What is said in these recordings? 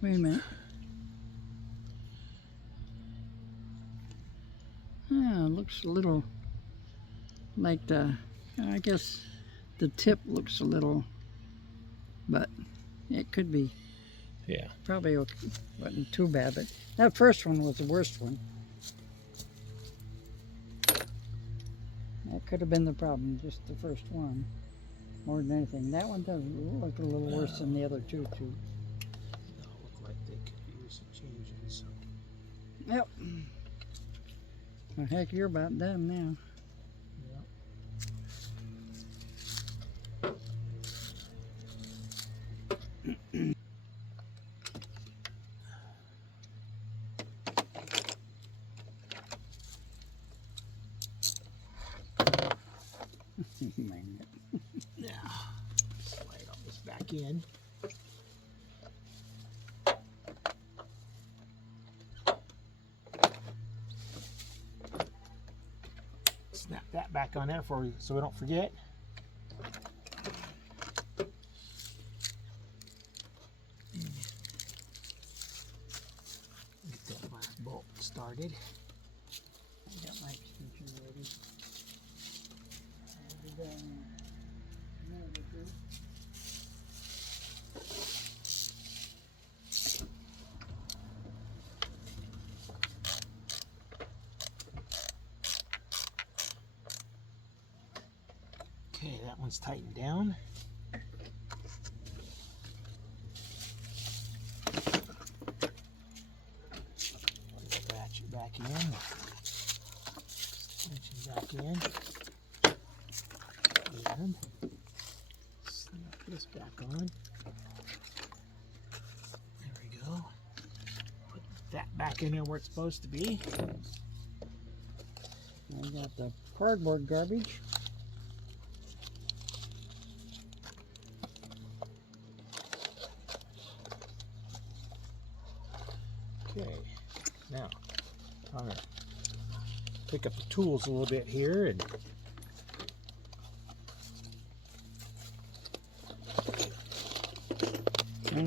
Wait a minute. Yeah, it looks a little like I guess the tip looks a little, but it could be. Yeah. Probably wasn't too bad, but that first one was the worst one. That could have been the problem, just the first one, more than anything. That one does look a little worse than the other two, too. They all look like they could use some changes. So. Yep. Well, heck, you're about done now. Now, slide all this back in. Snap that back on there for so we don't forget. Get that black bolt started. I got my extension ready. I'll be done in a minute or two. Okay, that one's tightened down. Ratchet back in. Extension back in. And snap this back on. There we go. Put that back in there where it's supposed to be. I got the cardboard garbage. Okay, now I'm gonna pick up the tools a little bit here and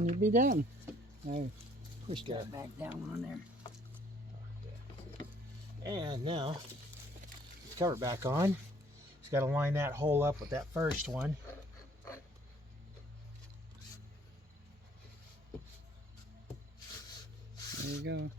you'll be done. I push that back down on there. And now, cover it back on. Just got to line that hole up with that first one. There you go.